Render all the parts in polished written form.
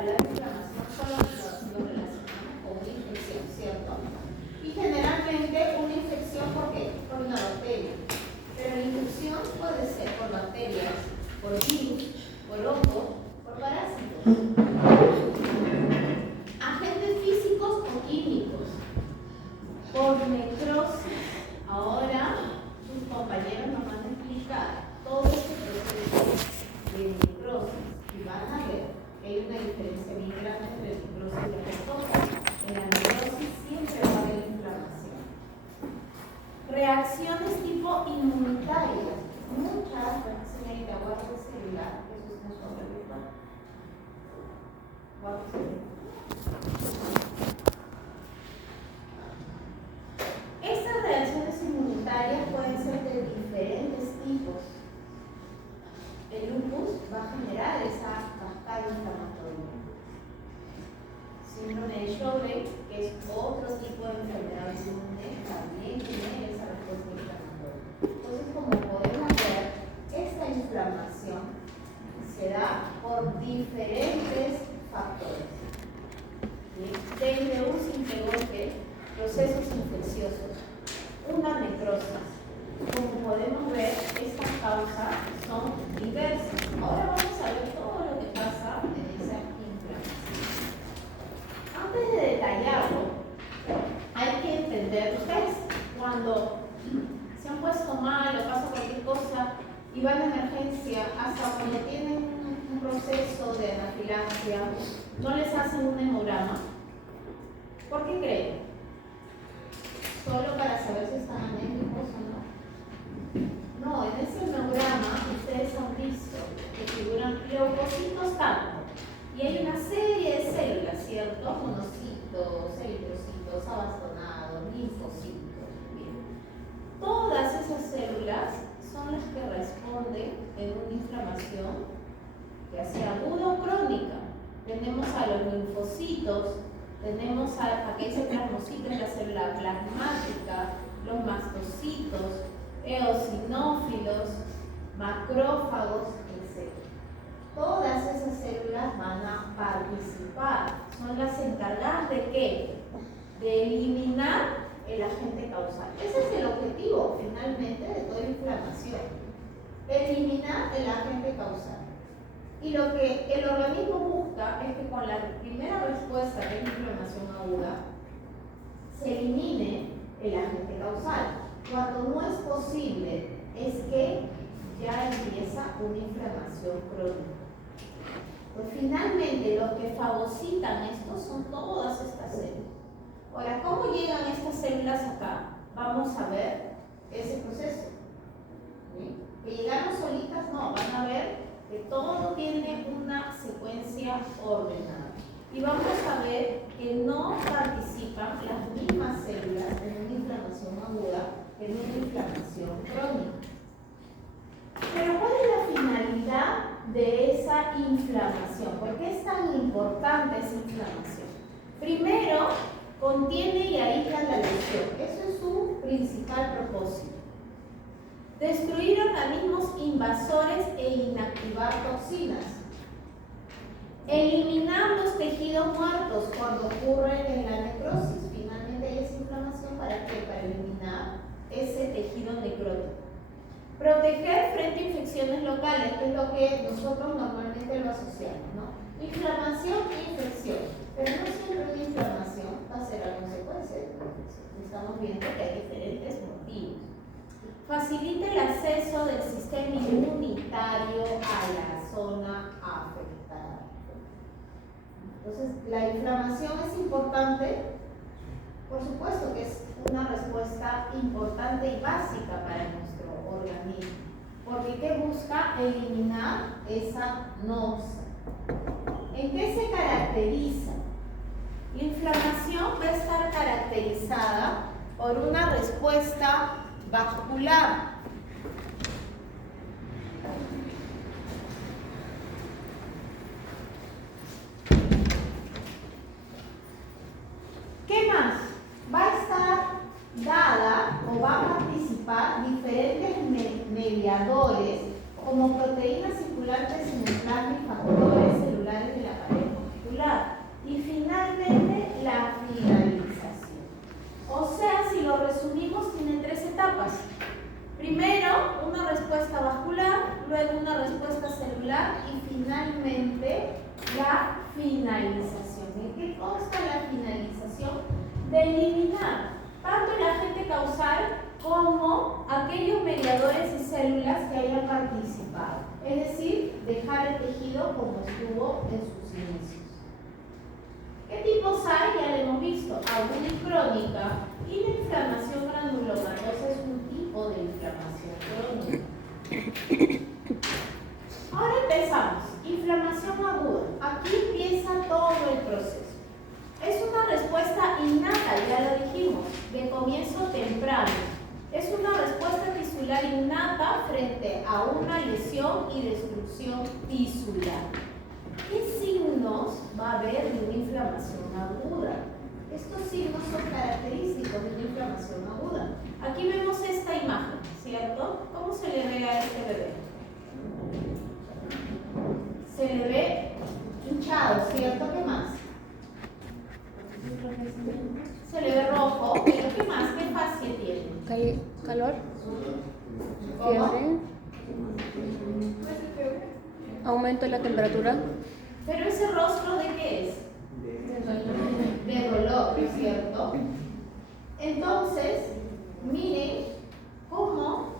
a la inflamación solo lo relacionamos con una infección, ¿cierto? Y generalmente una infección, ¿por qué? Por una bacteria. Pero la infección puede ser por bacterias, por virus, por hongos, por parásitos. Agentes físicos o químicos, por necrosis. Ahora sus compañeros nos van a explicar todo este proceso de necrosis y van a ver que hay una diferencia bien grande entre necrosis y apoptosis. En la necrosis siempre va a haber inflamación. Reacciones tipo inmunitarias. Muchas, señorita, guarda el celular, eso es nuestro virtual. Guarda el celular. Estas reacciones inmunitarias pueden ser de diferentes tipos. El lupus va a generar esa cascada inflamatoria. Síndrome de Sjögren, que es otro tipo de enfermedad inmune, también tiene esa respuesta inflamatoria. Entonces, como podemos ver, esta inflamación se da por diferentes factores. Desde un simple golpe, procesos infecciosos, una necrosis. Como podemos ver, estas causas son diversas. Ahora vamos a ver todo lo que pasa en esa inflamación. Antes de detallarlo, hay que entender, ustedes cuando se han puesto mal o pasa cualquier cosa y van a emergencia, hasta cuando tienen un proceso de anafilaxia, no les hacen un hemograma. ¿Por qué creen? Solo para saber si están anémicos o no. No, en ese hemograma ustedes han visto que figuran leucocitos tanto. Y hay una serie de células, ¿cierto? Monocitos, eritrocitos, abastonados, linfocitos. Bien. Todas esas células son las que responden en una inflamación, ya sea aguda o crónica. Tenemos a los linfocitos, tenemos a aquellos plasmocitos, la célula plasmática, los mastocitos, eosinófilos, macrófagos, etc. Todas esas células van a participar, son las encargadas de ¿qué? De eliminar el agente causal. Ese es el objetivo finalmente de toda inflamación, eliminar el agente causal. Y lo que el organismo busca es que con la primera respuesta de inflamación aguda se elimine el agente causal. Cuando no es posible, es que ya empieza una inflamación crónica. Pues finalmente, los que fagocitan esto son todas estas células. Ahora, ¿cómo llegan estas células acá? Vamos a ver ese proceso. ¿Sí? Que llegaron solitas, no, van a ver que todo tiene una secuencia ordenada. Y vamos a ver que no participan las mismas células en una inflamación aguda que en una inflamación crónica. Pero ¿cuál es la finalidad de esa inflamación? ¿Por qué es tan importante esa inflamación? Primero, contiene y aísla la lesión. Eso es su principal propósito. Destruir organismos invasores e inactivar toxinas. Eliminar los tejidos muertos cuando ocurre en la necrosis. Finalmente hay esa inflamación ¿para qué? Para eliminar ese tejido necrótico. Proteger frente a infecciones locales, que es lo que nosotros normalmente lo asociamos, ¿no? Inflamación e infección. Pero no siempre una inflamación va a ser a consecuencia de una infección. Estamos viendo que hay diferentes motivos. Facilita el acceso del sistema inmunitario a la zona afectada. Entonces, la inflamación es importante, por supuesto que es una respuesta importante y básica para nuestro organismo, porque ¿qué busca? Eliminar esa noxa. ¿En qué se caracteriza? La inflamación va a estar caracterizada por una respuesta vascular. ¿Qué más? Va a estar dada o va a participar diferentes mediadores como proteínas circulantes en el plasma y factores celulares de la pared la finalización. ¿En qué consta la finalización? De eliminar tanto el agente causal como aquellos mediadores y células que hayan participado. Es decir, dejar el tejido como estuvo en sus inicios. ¿Qué tipos hay? Ya lo hemos visto. Aguda y crónica. Y la inflamación granulomatosa es un tipo de inflamación crónica. Ahora empezamos. Inflamación aguda. Aquí empieza todo el proceso. Es una respuesta innata, ya lo dijimos, de comienzo temprano. Es una respuesta tisular innata frente a una lesión y destrucción tisular. ¿Qué signos va a haber de una inflamación aguda? Estos signos son característicos de una inflamación aguda. Aquí vemos esta imagen, ¿cierto? ¿Cómo se le ve a este bebé? Se le ve hinchado, ¿cierto? ¿Qué más? Se le ve rojo, pero ¿qué más? ¿Qué fase tiene? Calor, ¿Cómo? fiebre, aumento de la temperatura, Pero ese rostro, ¿de qué es? De dolor, ¿cierto? Entonces, miren cómo,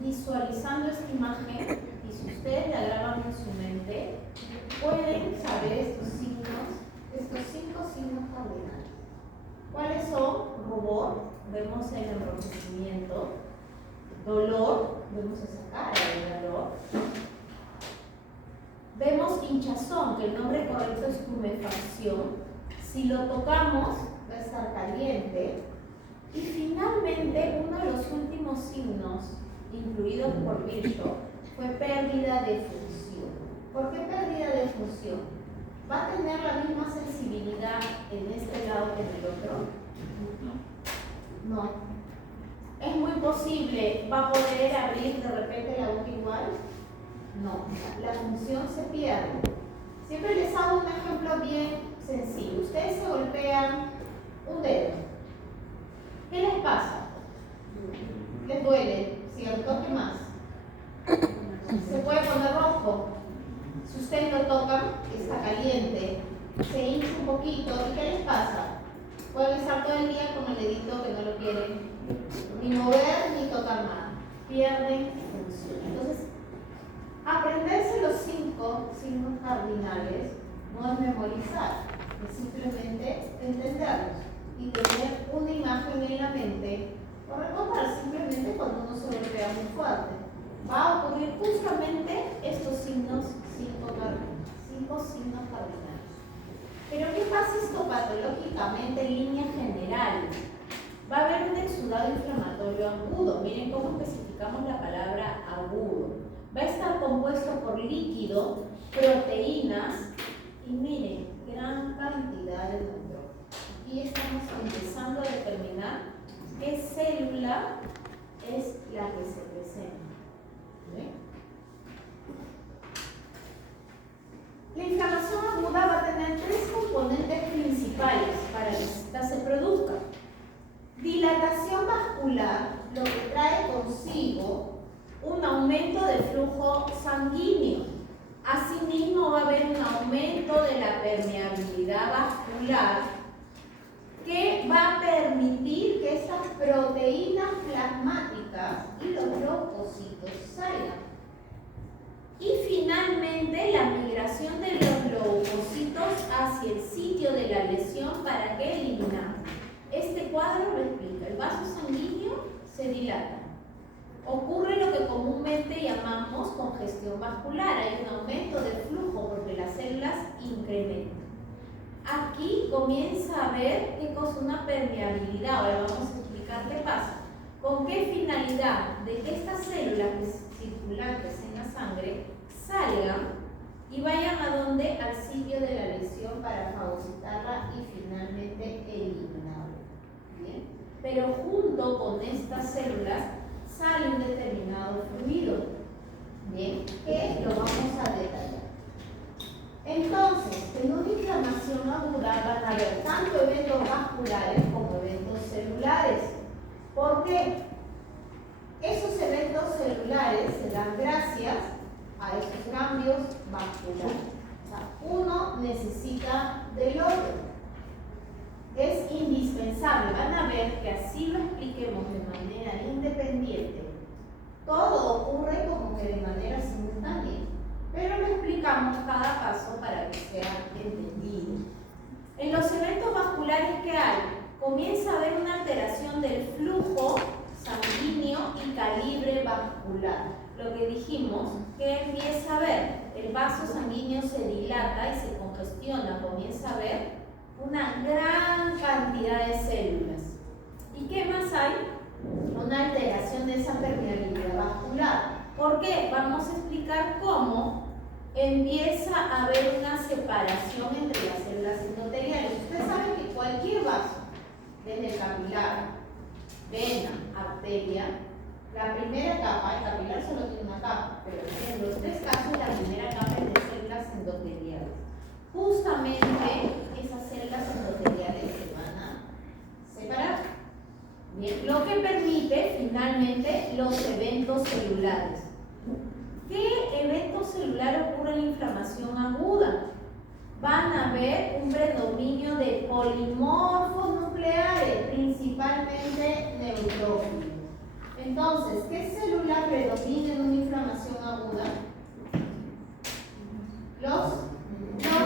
visualizando esta imagen, y si ustedes la graban en su mente, pueden saber estos signos, estos 5 signos cardinales. ¿Cuáles son? Rubor, vemos el enrojecimiento. Dolor, vemos esa cara de dolor. Vemos hinchazón, que el nombre correcto es tumefacción. Si lo tocamos, va a estar caliente. Y finalmente, uno de los últimos signos, incluidos por Virchow, fue pérdida de función. ¿Por qué pérdida de función? ¿Va a tener la misma sensibilidad en este lado que en el otro? No. ¿Es muy posible? ¿Va a poder abrir de repente la boca igual? No. La función se pierde. Siempre les hago un ejemplo bien sencillo. Ustedes se golpean un dedo. ¿Qué les pasa? Les duele, ¿cierto? ¿Qué más? Se puede poner rojo. Si ustedes lo tocan, está caliente, se hincha un poquito. ¿Y qué les pasa? Pueden estar todo el día con el dedito que no lo quieren ni mover ni tocar nada. Pierden función. Entonces, aprenderse los 5 signos cardinales no es memorizar, es simplemente entenderlos y tener una imagen en la mente o recordar simplemente cuando uno se golpea muy fuerte. Va a ocurrir justamente estos signos, 5 signos cardinales. Pero ¿qué pasa histopatológicamente en líneas generales? Va a haber un exudado inflamatorio agudo. Miren cómo especificamos la palabra agudo. Va a estar compuesto por líquido, proteínas y miren, gran cantidad de neutrófilos. Aquí estamos empezando a determinar qué célula es la que se presenta. ¿Ven? La inflamación aguda va a tener 3 componentes principales para que esta se produzca. Dilatación vascular, lo que trae consigo un aumento de flujo sanguíneo. Asimismo, va a haber un aumento de la permeabilidad vascular que va a permitir que estas proteínas plasmáticas y los leucocitos salgan. Y finalmente, la migración de los leucocitos hacia el sitio de la lesión para que eliminamos. Este cuadro lo explica. El vaso sanguíneo se dilata. Ocurre lo que comúnmente llamamos congestión vascular. Hay un aumento de flujo porque las células incrementan. Aquí comienza a haber qué cosa, una permeabilidad. Ahora vamos a explicar qué pasa. ¿Con qué finalidad? De que estas células circulantes en la sangre salgan y vayan a donde, al sitio de la lesión para fagocitarla y finalmente eliminarla. ¿Bien? Pero junto con estas células sale un determinado fluido. Bien, que lo vamos a detallar. Entonces, en una inflamación aguda van a haber tanto eventos vasculares como eventos celulares. ¿Por qué? Esos eventos celulares se dan gracias a esos cambios vasculares. O sea, uno que así lo expliquemos de manera independiente, todo ocurre como que de manera simultánea, pero lo explicamos cada caso para que sea entendido. En los eventos vasculares, ¿qué hay? Comienza a haber una alteración del flujo sanguíneo y calibre vascular. Lo que dijimos, que empieza a haber, el vaso sanguíneo se dilata y se congestiona, comienza a haber una gran cantidad de células. ¿Y qué más hay? Una alteración de esa permeabilidad vascular. ¿Por qué? Vamos a explicar cómo empieza a haber una separación entre las células endoteliales. Ustedes saben que cualquier vaso, desde el capilar, vena, arteria, la primera capa, el capilar solo tiene una capa, pero en los tres casos la primera capa es de células endoteliales. Justamente esas células endoteliales se van a separar. Bien, lo que permite finalmente los eventos celulares. ¿Qué evento celular ocurre en inflamación aguda? Van a haber un predominio de polimorfos nucleares, principalmente neutrófilos. Entonces, ¿qué célula predomina en una inflamación aguda? Los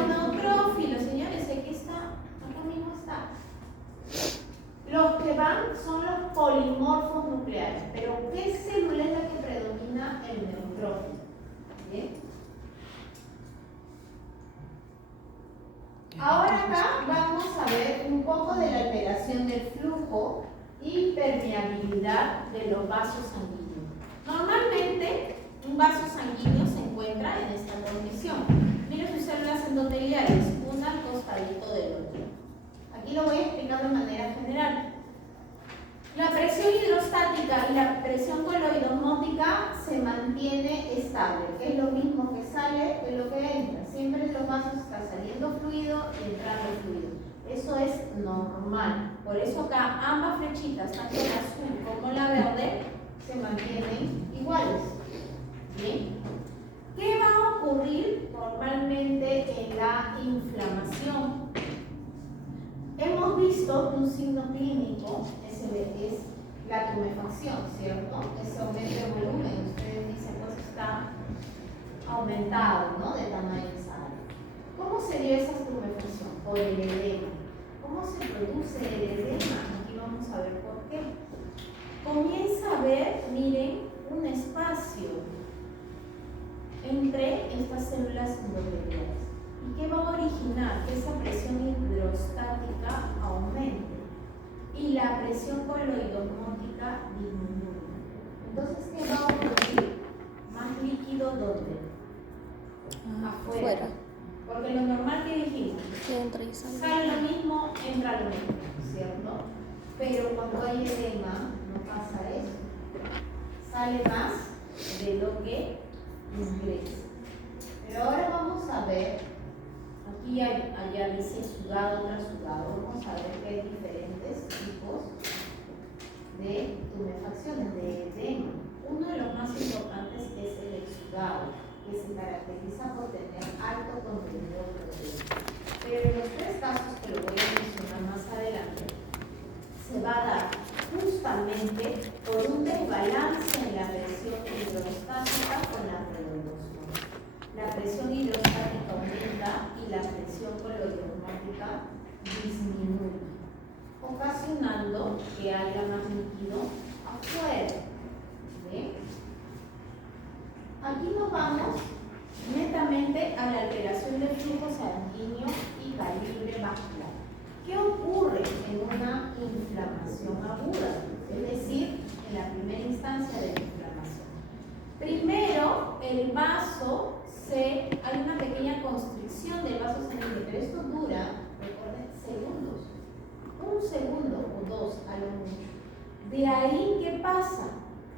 neutrófilos, señores, aquí está, acá mismo está. Los que van son los polimorfos nucleares, pero ¿qué célula es la que predomina el neutrófilo? ¿Bien? Ahora acá vamos a ver un poco de la alteración del flujo y permeabilidad de los vasos sanguíneos. Normalmente, un vaso sanguíneo se encuentra en esta condición. Miren sus células endoteliales, una al costadito del otro. Aquí lo voy a explicar de manera general. La presión hidrostática y la presión coloidosmótica se mantiene estable, que es lo mismo que sale que lo que entra. Siempre en los vasos está saliendo fluido y entrando fluido. Eso es normal. Por eso acá ambas flechitas, tanto la azul como la verde, se mantienen iguales. ¿Bien? ¿Qué va a ocurrir normalmente en la inflamación? Hemos visto que un signo clínico es la tumefacción, ¿cierto? Ese aumento de volumen. Ustedes dicen, pues está aumentado, ¿no? De tamaño y sal. ¿Cómo se dio esa tumefacción? Por el edema. ¿Cómo se produce el edema? Aquí vamos a ver por qué. Comienza a haber, miren, un espacio entre estas células endoteliales. ¿Y qué va a originar? Que esa presión hidrostática aumente y la presión coloidosmótica disminuye. Entonces, ¿qué va a ocurrir? Más líquido, ¿dónde? Afuera. Porque lo normal que dijimos, sale lo mismo, entra lo mismo, ¿cierto? Pero cuando hay edema, no pasa eso. Sale más de lo que ingresa. Pero ahora vamos a ver, aquí allá dice sudado tras sudado, vamos a ver que hay diferentes tipos de tumefacciones, de edema. Uno de los más importantes es el exudado, que se caracteriza por tener alto contenido proteico. Pero en los tres casos que lo voy a mencionar más adelante, se va a dar justamente por un desbalance en la presión hidrostática con la coloidosmótica. La presión hidrostática aumenta y la presión coloidosmótica disminuye, ocasionando que haya más líquido afuera. ¿Bien? Aquí nos vamos netamente a la alteración del flujo sanguíneo y calibre vascular. ¿Qué ocurre en una inflamación aguda? Es decir, en la primera instancia de la inflamación. Primero, el vaso hay una pequeña constricción del vaso sanguíneo, pero esto dura, recuerden, segundos. Un segundo o dos a lo mucho. De ahí, ¿qué pasa?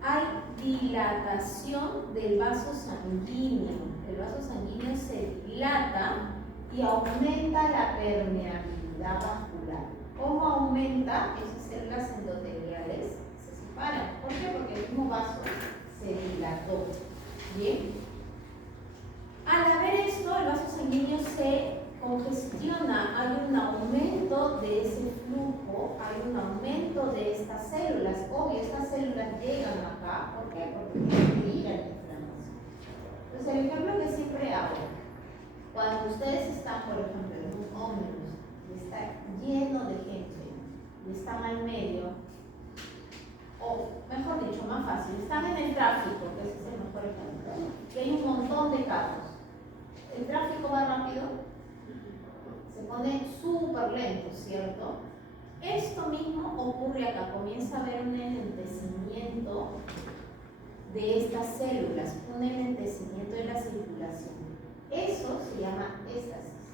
Hay dilatación del vaso sanguíneo. El vaso sanguíneo se dilata y aumenta la permeabilidad vascular. ¿Cómo aumenta? Esas células endoteliales se separan. ¿Por qué? Porque el mismo vaso se dilató. ¿Bien? Al haber esto, el vaso sanguíneo se congestiona, hay un aumento de ese flujo hay un aumento de estas células. Obvio, estas células llegan acá. ¿Por qué? Porque tienen que ir a la inflamación. Entonces, el ejemplo que siempre hago, cuando ustedes están, por ejemplo, en un ómnibus y está lleno de gente y están al medio, o mejor dicho, más fácil, están en el tráfico, que ese es el mejor ejemplo, que hay un montón de carros. El tráfico va rápido, se pone súper lento, ¿cierto? Esto mismo ocurre acá, comienza a haber un enlentecimiento de estas células, un enlentecimiento de la circulación. Eso se llama éstasis,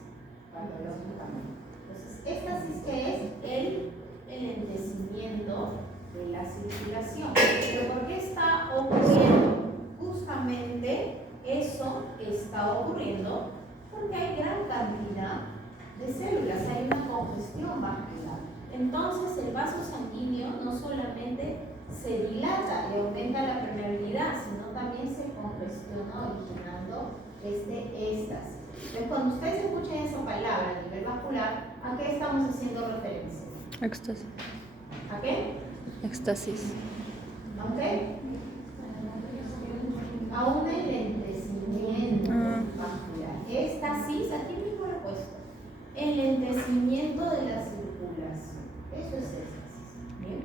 patológicamente. Entonces, éstasis, ¿qué es? El enlentecimiento de la circulación. ¿Pero por qué está ocurriendo? Justamente eso está ocurriendo porque hay gran cantidad de células, hay una congestión vascular. Entonces el vaso sanguíneo no solamente se dilata y aumenta la permeabilidad, sino también se congestiona, originando éstasis. Entonces, cuando ustedes escuchen esa palabra a nivel vascular, ¿a qué estamos haciendo referencia? Éxtasis. ¿A qué? Éxtasis. ¿A qué? A un enlentecimiento vascular. Éstasis, aquí mismo lo he puesto. Enlentecimiento de la circulación. Eso es éstasis. Bien.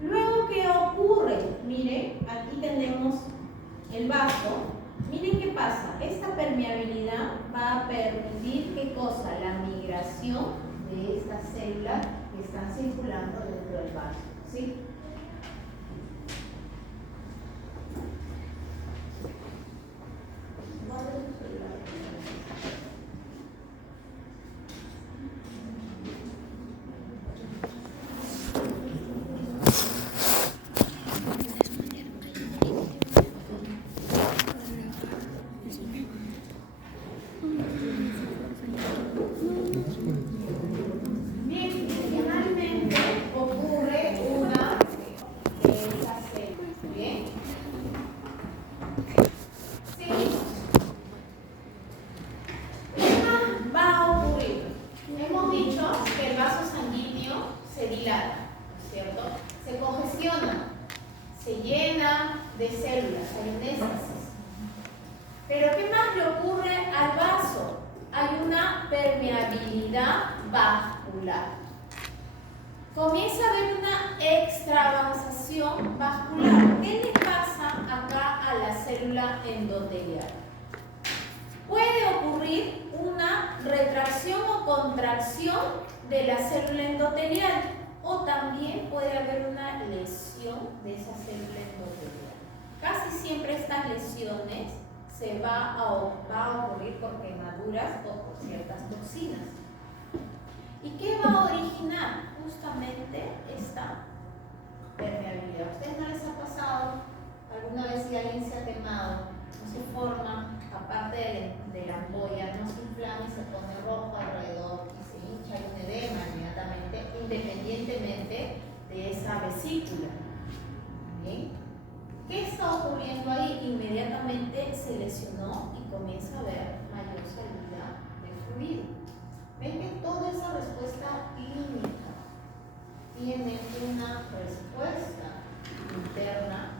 Luego, ¿qué ocurre? Miren, aquí tenemos el vaso. Miren qué pasa. Esta permeabilidad va a permitir, ¿qué cosa? La migración de estas células que están circulando dentro del vaso. ¿Sí? Comienza a haber una extravasación vascular. ¿Qué le pasa acá a la célula endotelial? Puede ocurrir una retracción o contracción de la célula endotelial, o también puede haber una lesión de esa célula endotelial. Casi siempre estas lesiones se va a ocurrir por quemaduras o por ciertas toxinas. ¿Y qué va a originar? Justamente esta permeabilidad. ¿A ustedes no les ha pasado alguna vez si alguien se ha quemado, no se forma, aparte de la ampolla, no se inflama y se pone rojo alrededor y se hincha y un edema inmediatamente, independientemente de esa vesícula? ¿Bien? ¿Qué está ocurriendo ahí? Inmediatamente se lesionó y comienza a haber mayor salida de fluido. Ven que toda esa respuesta clínica tiene una respuesta interna,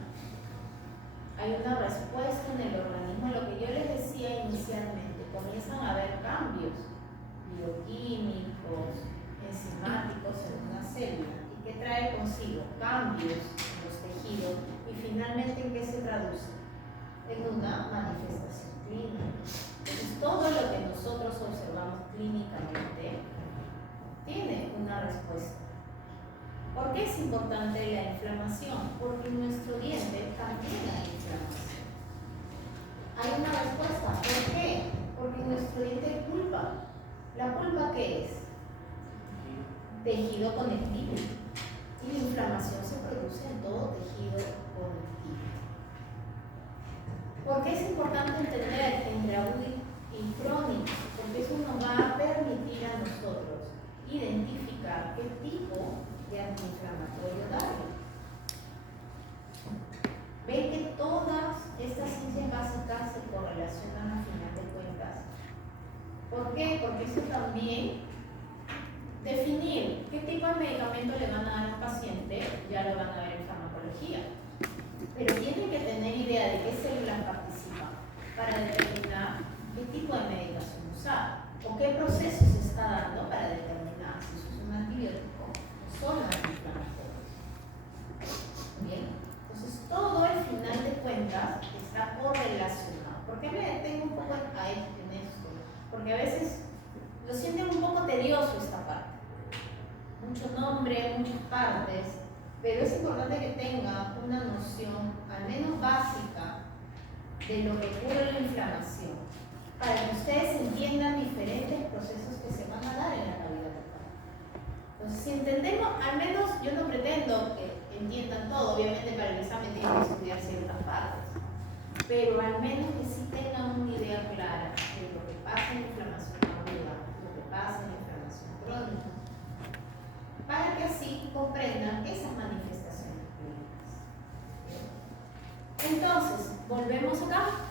hay una respuesta en el organismo. Lo que yo les decía inicialmente, comienzan a haber cambios bioquímicos, enzimáticos en una célula. ¿Y qué trae consigo? Cambios en los tejidos. Y finalmente, ¿en qué se traduce? En una manifestación clínica. Entonces, todo lo que nosotros observamos clínicamente tiene una respuesta. ¿Por qué es importante la inflamación? Porque en nuestro diente también hay inflamación. Hay una respuesta. ¿Por qué? Porque en nuestro diente hay pulpa. ¿La pulpa qué es? Tejido conectivo. Y la inflamación se produce en todo tejido conectivo. ¿Por qué es importante entender entre agudo y crónico? Porque eso nos va a permitir a nosotros identificar qué tipo de antiinflamatorio darle. Ven que todas estas ciencias básicas se correlacionan a final de cuentas. ¿Por qué? Porque eso también definir qué tipo de medicamento le van a dar a un paciente, ya lo van a ver en farmacología. Pero tienen que tener idea de qué células participan para determinar qué tipo de medicación usar o qué proceso se está dando para determinar si eso es un antibiótico o son antiinflamatorios. Bien, entonces todo al final de cuentas está correlacionado. ¿Por qué me detengo un poco en esto? Porque a veces lo sienten un poco tedioso esta parte. Mucho nombre, muchas partes, pero es importante que tenga una noción, al menos básica, de lo que ocurre en la inflamación, para que ustedes entiendan diferentes procesos que se van a dar en la cavidad bucal. Entonces, si entendemos, al menos yo no pretendo que entiendan todo, obviamente para el examen tienen que estudiar ciertas partes, pero al menos que sí tengan una idea clara de lo que pasa en la inflamación aguda, lo que pasa en la inflamación crónica, para que así comprendan esas manifestaciones clínicas. Entonces, volvemos acá.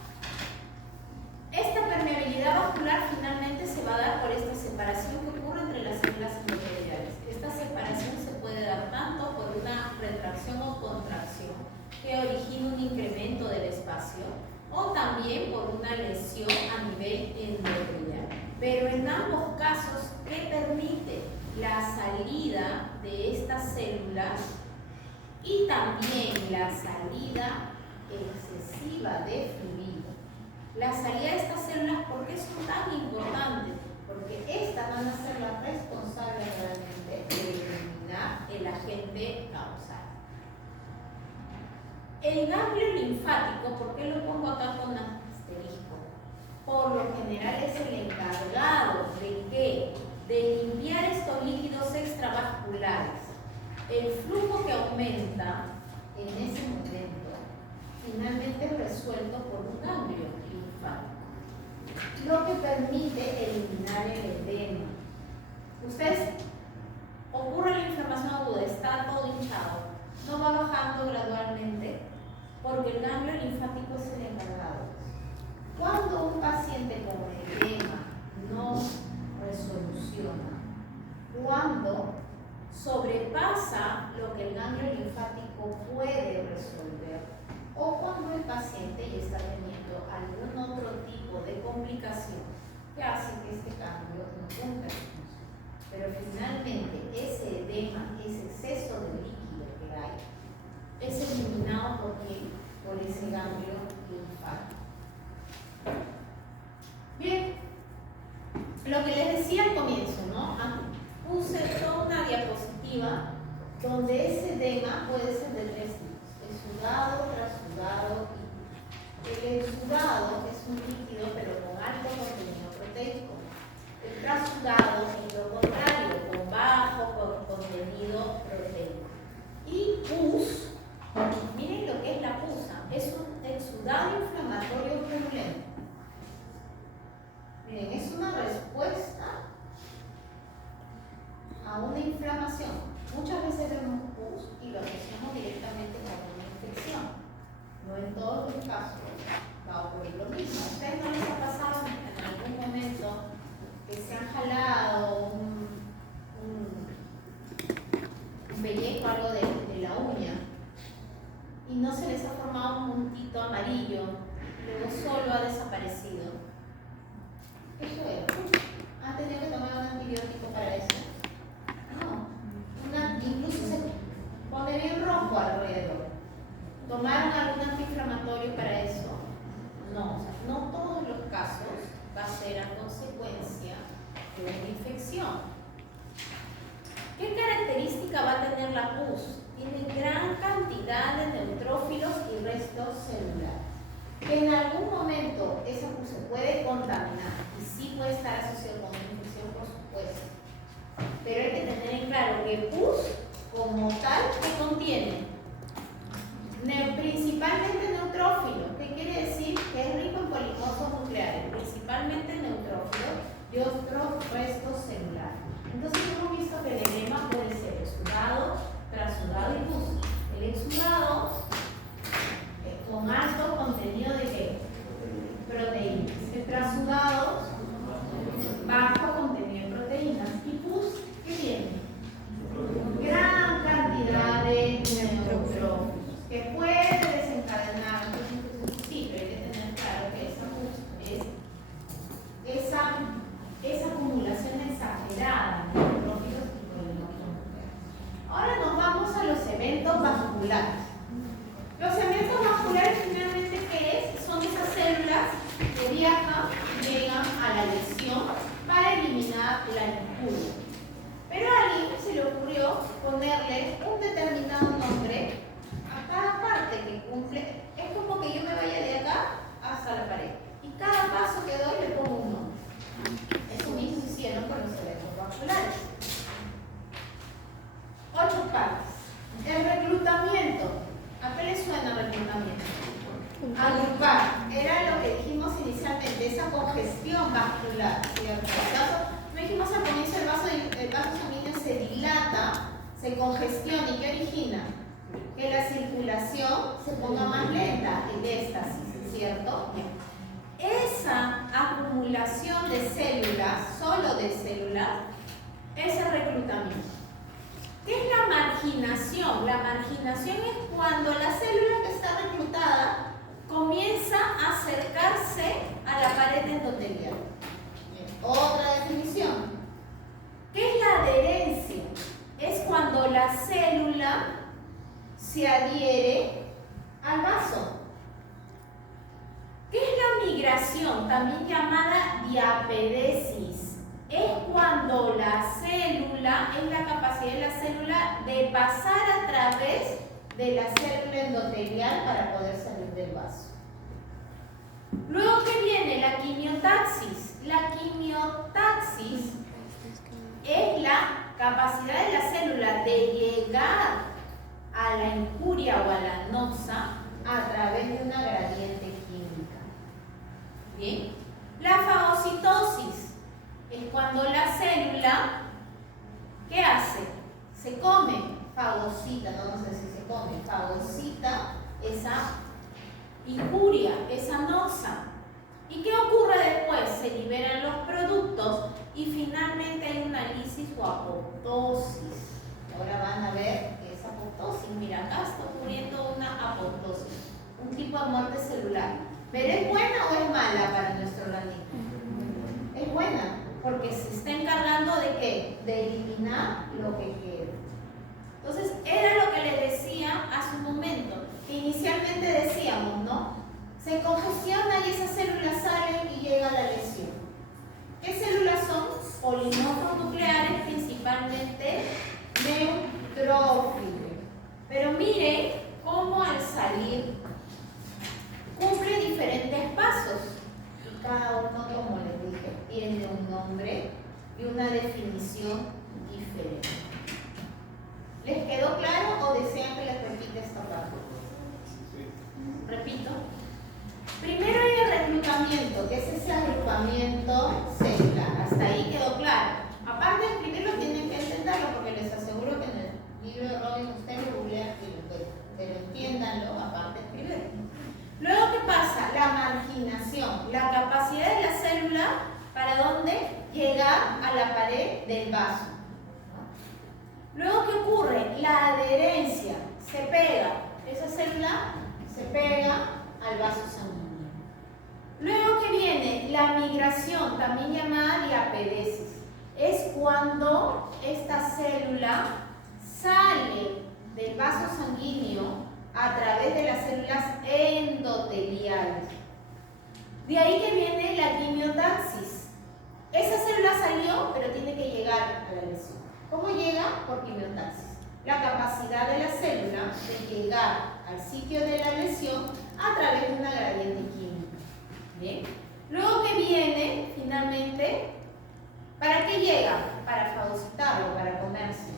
Esta permeabilidad vascular finalmente se va a dar por esta separación que ocurre entre las células endoteliales. Esta separación se puede dar tanto por una retracción o contracción que origina un incremento del espacio o también por una lesión a nivel endotelial. Pero en ambos casos, ¿qué permite? La salida de estas células y también la salida excesiva de fluido. La salida de estas células, ¿por qué son tan importantes? Porque estas van a ser las responsables realmente de eliminar el agente causal. El ganglio linfático, ¿por qué lo pongo acá con asterisco? Por lo general es el encargado de ¿qué? De limpiar estos líquidos extravasculares. El flujo que aumenta en ese momento finalmente es resuelto por un ganglio linfático, lo que permite eliminar el edema. Ustedes, ocurre la inflamación aguda, está todo hinchado, no va bajando gradualmente porque el ganglio linfático es el encargado. Cuando un paciente con edema no resoluciona, cuando sobrepasa lo que el ganglio linfático puede resolver, o cuando el paciente ya está teniendo algún otro tipo de complicación que hace que este ganglio no cumpla su función. Pero finalmente ese edema, ese exceso de líquido que hay, es eliminado por ese ganglio linfático. Bien, lo que les decía al comienzo, ¿no? Puse toda una diapositiva donde ese edema puede ser de tres tipos: exudado, trasudado y el exudado es un líquido pero con alto contenido proteico. El trasudado es lo contrario, con bajo contenido proteico. Y pus, miren lo que es la pusa, es un exudado inflamatorio purulento. Miren, es una respuesta a una inflamación. Muchas veces vemos pus y lo asociamos directamente con una infección. No en todos los casos va a ocurrir lo mismo. ¿A ustedes no les ha pasado en algún momento que se han jalado un pellejo, algo de la uña, y no se les ha formado un puntito amarillo, luego solo ha desaparecido? Eso es. ¿Han tenido que tomar un antibiótico para eso? No. Incluso se pone bien rojo alrededor. ¿Tomaron algún antiinflamatorio para eso? No. O sea, no todos los casos va a ser a consecuencia de una infección. ¿Qué característica va a tener la pus? Tiene gran cantidad de neutrófilos y restos celulares. Que en algún momento esa pus se puede contaminar y sí puede estar asociado con una infección, por supuesto. Pero hay que tener en claro que pus, como tal, ¿qué contiene? Principalmente neutrófilos. ¿Qué quiere decir? Que es rico en polimorfos nucleares, principalmente neutrófilos y otros restos celulares. Entonces hemos visto que el edema puede ser exudado, trasudado y pus. El exudado con alto contenido de ¿qué? Proteínas. El trasudado, bajo contenido de proteínas. Y pus, ¿qué viene? vasculares. Los segmentos vasculares finalmente, ¿qué es? Son esas células que viajan y llegan a la lesión para eliminar la injuria. Pero a alguien se le ocurrió ponerle un determinado nombre a cada parte que cumple. Es como que yo me vaya de acá hasta la pared. Y cada paso que doy le pongo un nombre. Eso mismo hicieron con los segmentos vasculares. 8 partes. El reclutamiento. ¿A qué le suena reclutamiento? Agrupar. Era lo que dijimos inicialmente, esa congestión vascular, ¿cierto? No dijimos al comienzo, el vaso sanguíneo se dilata, se congestiona. ¿Y qué origina? Que la circulación se ponga más lenta, el éxtasis, ¿cierto? Bien. Esa acumulación de células, solo de células, es el reclutamiento. ¿Qué es la marginación? La marginación es cuando la célula que está reclutada comienza a acercarse a la pared endotelial. Otra definición. ¿Qué es la adherencia? Es cuando la célula se adhiere al vaso. ¿Qué es la migración? También llamada diapedesis. Es cuando la célula, es la capacidad de la célula de pasar a través de la célula endotelial para poder salir del vaso. Luego, ¿qué viene? La quimiotaxis. La quimiotaxis es la capacidad de la célula de llegar a la injuria o a la noxa a través de una gradiente química. Bien. La fagocitosis es cuando la célula, ¿qué hace? Se come, fagocita, no sé si se come, fagocita esa injuria, esa noxa. ¿Y qué ocurre después? Se liberan los productos y finalmente hay una lisis o apoptosis. Ahora van a ver qué es apoptosis. Mira, acá está ocurriendo una apoptosis, un tipo de muerte celular. ¿Pero es buena o es mala para nuestro organismo? Es buena, porque se está encargando de ¿qué? De eliminar lo que queda. Entonces, era lo que les decía hace un momento, que inicialmente decíamos, ¿no? Se congestiona y esas células salen y llega a la lesión. ¿Qué células son? Polimorfos nucleares, principalmente neutrófilos. Pero miren cómo al salir cumple diferentes pasos. Y cada uno, como les dije, tiene un nombre y una definición diferente. ¿Les quedó claro o desean que les repita esta parte? Repito. Primero hay el reclutamiento, que es ese agrupamiento celular. Hasta ahí quedó claro. Aparte, primero tienen que entenderlo, porque les aseguro que en el libro de Robin ustedes lo googlean pero entiéndanlo, aparte de escribirlo. Luego, ¿qué pasa? La marginación, la capacidad de la célula para dónde llegar a la pared del vaso. Luego, ¿qué ocurre? La adherencia, se pega, esa célula se pega al vaso sanguíneo. Luego, ¿qué viene? La migración, también llamada diapedesis. Es cuando esta célula sale del vaso sanguíneo a través de las células endoteliales. De ahí que viene la quimiotaxis. Esa célula salió, pero tiene que llegar a la lesión. ¿Cómo llega? Por quimiotaxis. La capacidad de la célula de llegar al sitio de la lesión a través de una gradiente química. Bien. Luego, ¿qué viene? Finalmente, ¿para qué llega? Para fagocitarlo, para comerse.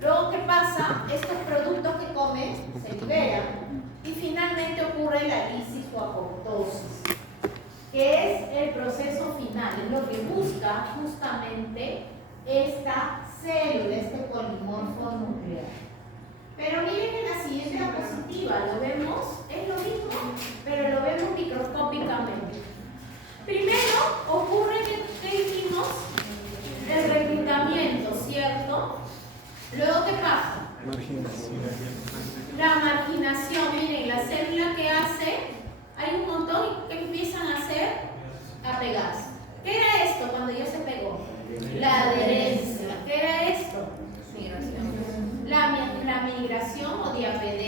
Luego, ¿qué pasa? Estos productos que comen se liberan y finalmente ocurre la lisis o apoptosis, que es el proceso final, es lo que busca justamente esta célula, este polimorfo nuclear. Pero miren en la siguiente diapositiva, lo vemos, es lo mismo, pero lo vemos microscópicamente. Primero ocurre que dijimos el reclutamiento, ¿cierto? Luego, ¿qué pasa? Marginación. La marginación, miren, la célula que hace, hay un montón que empiezan a hacer, a pegarse. ¿Qué era esto cuando ya se pegó? La adherencia. ¿Qué era esto? Migración. La migración o diapedesis.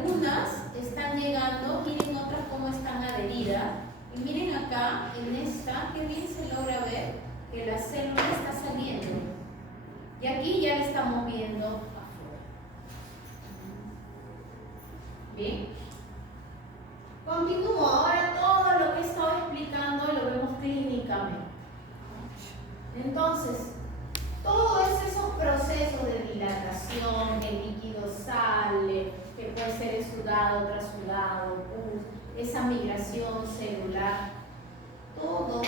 algunas están llegando, miren otras cómo están adheridas. Y miren acá, en esta, qué bien se logra ver que la célula está saliendo. Y aquí ya la estamos viendo afuera. Bien. Continúo. Ahora todo lo que he estado explicando lo vemos clínicamente. Entonces, todos esos procesos de dilatación, el líquido sale, que puede ser exudado, trasudado, pus, esa migración celular, todo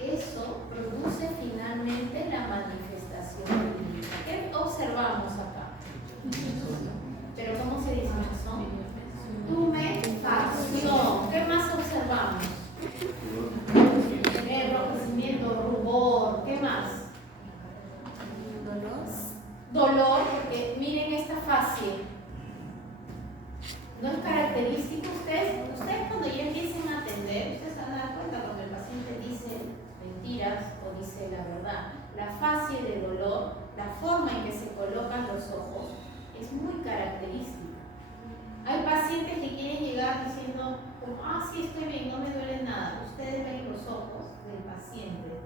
eso produce finalmente la manifestación clínica. ¿Qué observamos acá? ¿Pero cómo se dice eso? Tumefacción. ¿Qué más observamos? Enrojecimiento, rubor. ¿Qué más? Dolor, porque miren esta fascia. ¿No es característico? Ustedes cuando ya empiecen a atender, ustedes se van a dar cuenta cuando el paciente dice mentiras o dice la verdad. La fascia de dolor, la forma en que se colocan los ojos, es muy característica. Hay pacientes que quieren llegar diciendo, sí, estoy bien, no me duele nada. Ustedes ven los ojos del paciente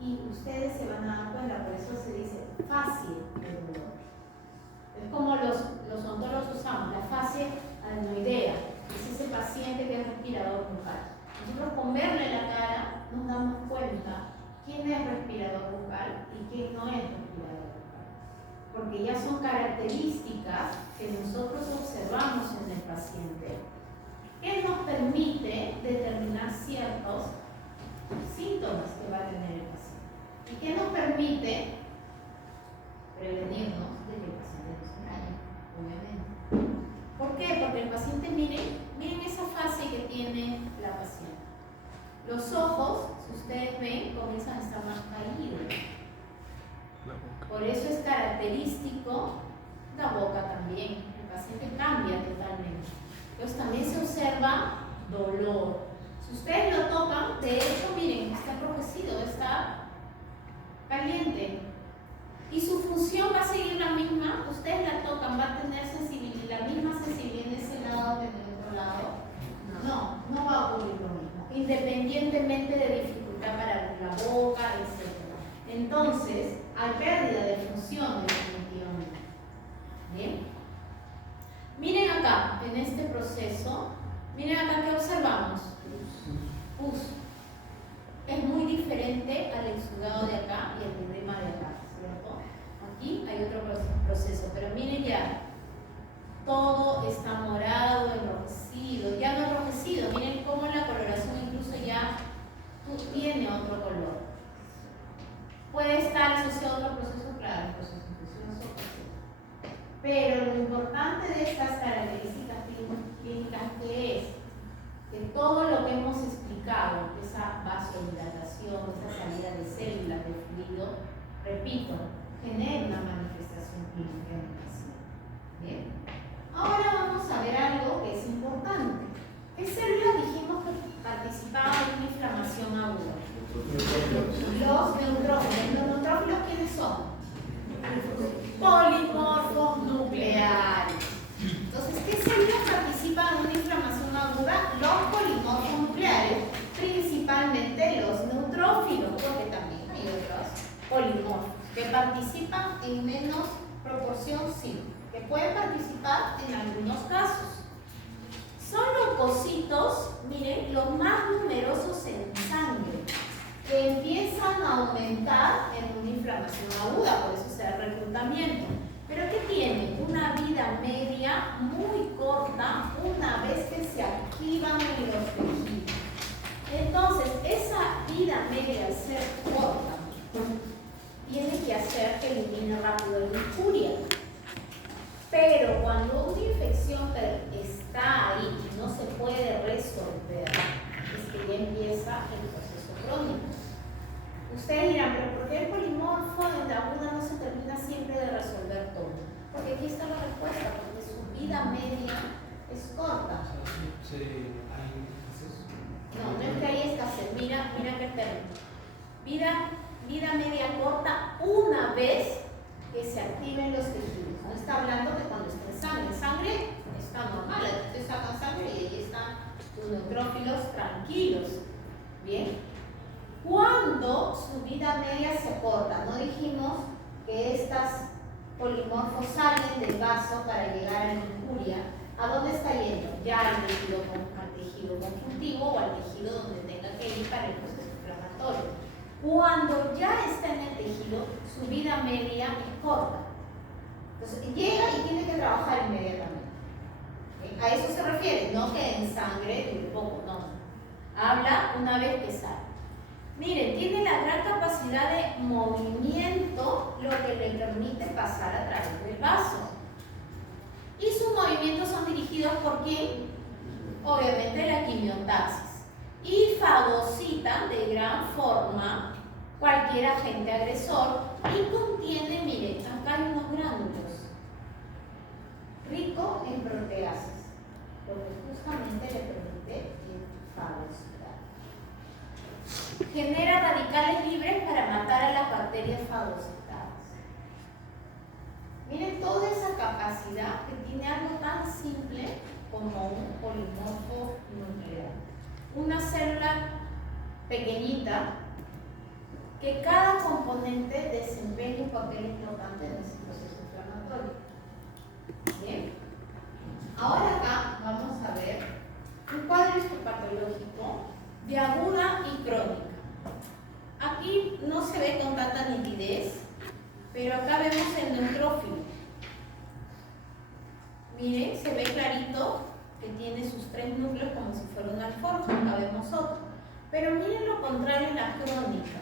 y ustedes se van a dar cuenta, por eso se dice fascia de dolor. Es como los odontólogos usamos, la fascia adenoidea, es ese paciente que es respirador bucal. Nosotros con verle la cara nos damos cuenta quién es respirador bucal y quién no es respirador bucal, porque ya son características que nosotros observamos en el paciente que nos permite determinar ciertos síntomas que va a tener el paciente y que nos permite prevenirnos de que el paciente nos engañe, obviamente. ¿Por qué? Porque el paciente, miren esa fase que tiene la paciente. Los ojos, si ustedes ven, comienzan a estar más caídos. Por eso es característico la boca también. El paciente cambia totalmente. Entonces también se observa dolor. Si ustedes lo tocan, de hecho, miren, está enrojecido, está caliente. Y su función va a seguir la misma. Ustedes la tocan, va a tener sensibilidad, la misma sensibilidad en ese lado que en el otro lado. No va a ocurrir lo mismo, independientemente de dificultad para la boca, etc. Entonces, hay pérdida de función definitivamente. Bien. Miren acá, en este proceso, miren acá que observamos. Pus. Es muy diferente al exudado de acá y el edema de acá, ¿cierto? Aquí hay otro proceso, pero miren ya, todo está morado, enrojecido, ya no enrojecido, miren cómo la coloración incluso ya tiene otro color. Puede estar asociado a otro proceso, claro, proceso infeccioso, pero lo importante de estas características clínicas que es que todo lo que hemos explicado, esa vasodilatación, esa salida de células, de fluido, repito, genera una manifestación clínica en el paciente. Bien. Ahora vamos a ver algo que es importante. ¿Qué células dijimos que participaban en una inflamación aguda? Los neutrófilos. ¿Los neutrófilos quiénes son? Polimorfos nucleares. Entonces, ¿qué células participan en una inflamación aguda? Los polimorfos nucleares, principalmente los neutrófilos, porque también hay otros polimorfos que participan en menos proporción, sí, que pueden participar en algunos casos. Son leucocitos, miren, los más numerosos en sangre, que empiezan a aumentar en una inflamación aguda, por eso se da reclutamiento. ¿Pero qué tiene? Una vida media muy corta una vez que se activan en los tejidos. Entonces, esa vida media al ser corta, tiene que hacer que elimine rápido la injuria. Pero cuando una infección está ahí y no se puede resolver, es que ya empieza el proceso crónico. Ustedes dirán, ¿pero por qué el polimorfo en la aguda no se termina siempre de resolver todo? Porque aquí está la respuesta, porque su vida media es corta. No es que hay escasez. Mira qué término. Vida media corta una vez que se activen los tejidos. No está hablando de cuando está en sangre. Sangre está normal. sus neutrófilos tranquilos. Bien. Cuando su vida media se corta, no dijimos que estas polimorfos salen del vaso para llegar a la injuria. ¿A dónde está yendo? Ya al tejido conjuntivo o al tejido donde tenga que ir para el proceso inflamatorio. Cuando ya está en el tejido, su vida media es corta. Entonces llega y tiene que trabajar inmediatamente. A eso se refiere, no que en sangre dure poco, no. Habla una vez que sale. Miren, tiene la gran capacidad de movimiento, lo que le permite pasar a través del vaso. Y sus movimientos son dirigidos por quién? Obviamente la quimiotaxis. Y fagocitan de gran forma cualquier agente agresor y contiene, miren, acá hay unos gránulos, rico en proteasas, lo que justamente le permite fagocitar. Genera radicales libres para matar a las bacterias fagocitadas. Miren toda esa capacidad que tiene algo tan simple como un polimorfo nuclear. Una célula pequeñita que cada componente desempeña un papel importante en ese proceso inflamatorio. Bien. Ahora acá vamos a ver un cuadro histopatológico de aguda y crónica. Aquí no se ve con tanta nitidez, pero acá vemos el neutrófilo. Miren, se ve clarito que tiene sus 3 núcleos como si fuera una alforja. Acá vemos otro. Pero miren lo contrario en la crónica.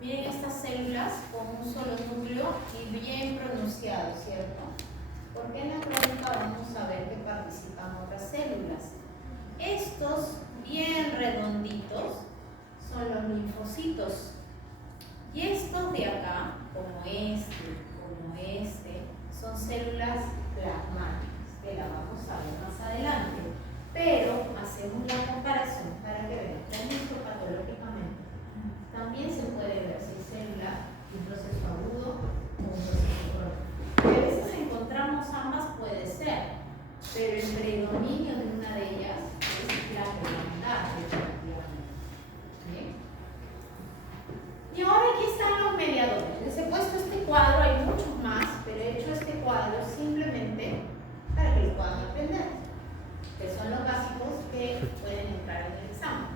Miren estas células con un solo núcleo y bien pronunciado, ¿cierto? Porque en la crónica vamos a ver que participan otras células. Estos bien redonditos son los linfocitos. Y estos de acá, como este, son células plasmáticas, que la vamos a ver más adelante. Pero hacemos la comparación para que vean cómo histopatológicamente también se puede ver si es célula de un proceso agudo o un proceso crónico. Que a veces encontramos ambas, puede ser, pero el predominio de una de ellas es la predominante, definitivamente. ¿Bien? Y ahora aquí están los mediadores. Les he puesto este cuadro, hay muchos más, pero he hecho este cuadro simplemente para que lo puedan aprender, que son los básicos que pueden entrar en el examen.